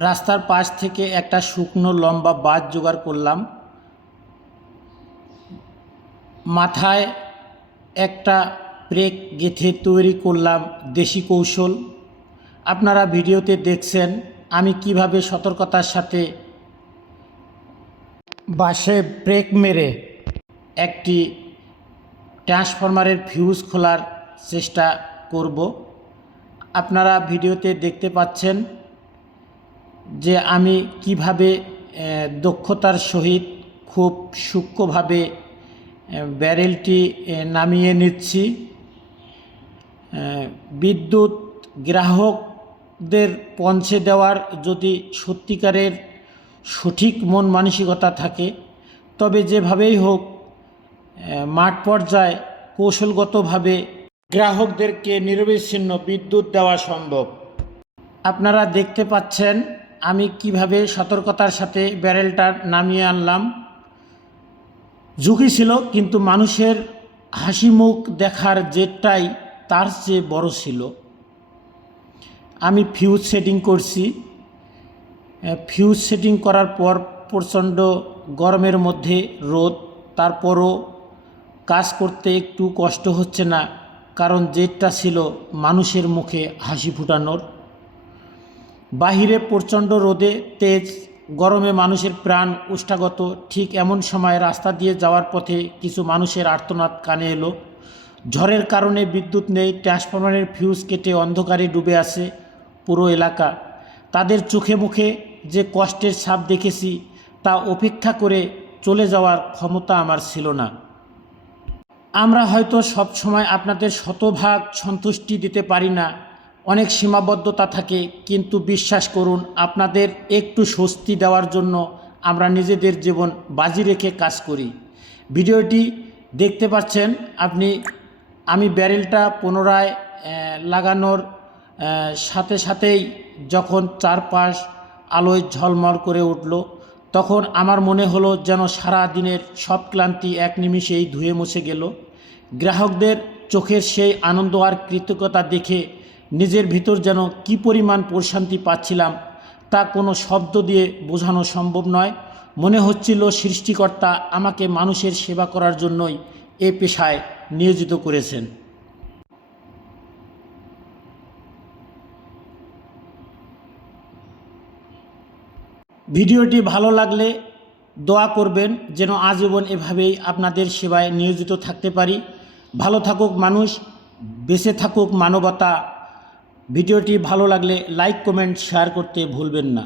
রাস্তার পাশ থেকে একটা শুকনো লম্বা বাঁশ জোগাড় করলাম, মাথায় একটা ব্রেক গেঁথে তৈরি করলাম দেশি কৌশল। আপনারা ভিডিওতে দেখছেন আমি কিভাবে সতর্কতার সাথে বাঁশে ব্রেক মেরে একটি ট্রান্সফরমারের ফিউজ খোলার চেষ্টা করব। আপনারা ভিডিওতে দেখতে পাচ্ছেন যে আমি কিভাবে দক্ষতার সহিত খুব সূক্ষ্মভাবে ব্যারেলটি নামিয়ে নিচ্ছি। বিদ্যুৎ গ্রাহকদের পৌঁছে দেওয়ার যদি সত্যিকারের সঠিক মন মানসিকতা থাকে, তবে যেভাবেই হোক মাঠ পর্যায়ে কৌশলগতভাবে গ্রাহকদেরকে নিরবিচ্ছিন্ন বিদ্যুৎ দেওয়া সম্ভব। আপনারা দেখতে পাচ্ছেন আমি কিভাবে সতর্কতার সাথে ব্যারেলটা নামিয়ে আনলাম। ঝুঁকি ছিল, কিন্তু মানুষের হাসি মুখ দেখার জেদটাই তার চেয়ে বড় ছিল। আমি ফিউজ সেটিং করছি। ফিউজ সেটিং করার পর প্রচণ্ড গরমের মধ্যে রোদ, তারপরও কাজ করতে একটু কষ্ট হচ্ছে না, কারণ জেদটা ছিল মানুষের মুখে হাসি ফুটানোর। বাহিরে প্রচণ্ড রোদে তেজ গরমে মানুষের প্রাণ উষ্ঠাগত। ঠিক এমন সময় রাস্তা দিয়ে যাওয়ার পথে কিছু মানুষের আর্তনাদ কানে এলো। ঝড়ের কারণে বিদ্যুৎ নেই, ট্রান্সফরমারের ফিউজ কেটে অন্ধকারে ডুবে আছে পুরো এলাকা। তাদের চোখে মুখে যে কষ্টের ছাপ দেখেছি তা উপেক্ষা করে চলে যাওয়ার ক্ষমতা আমার ছিল না। আমরা হয়তো সব সময় আপনাদের শতভাগ সন্তুষ্টি দিতে পারি না, অনেক সীমাবদ্ধতা থাকে, কিন্তু বিশ্বাস করুন, আপনাদের একটু স্বস্তি দেওয়ার জন্য আমরা নিজেদের জীবন বাজি রেখে কাজ করি। ভিডিওটি দেখতে পাচ্ছেন আমি ব্যারেলটা পুনরায় লাগানোর সাথে সাথেই যখন চারপাশ আলোয় ঝলমল করে উঠল, তখন আমার মনে হলো যেন সারা দিনের সব ক্লান্তি এক নিমিষেই ধুয়ে মুছে গেল। গ্রাহকদের চোখের সেই আনন্দ আর কৃতজ্ঞতা দেখে নিজের ভিতর যেন কী পরিমাণ প্রশান্তি পাচ্ছিলাম তা কোনো শব্দ দিয়ে বোঝানো সম্ভব নয়। মনে হচ্ছিল সৃষ্টিকর্তা আমাকে মানুষের সেবা করার জন্যই এ পেশায় নিয়োজিত করেছেন। ভিডিওটি ভালো লাগলে দোয়া করবেন যেন আজীবন এভাবেই আপনাদের সেবায় নিয়োজিত থাকতে পারি। ভালো থাকুক মানুষ, বেঁচে থাকুক মানবতা। ভিডিওটি ভালো লাগলে লাইক, কমেন্ট, শেয়ার করতে ভুলবেন না।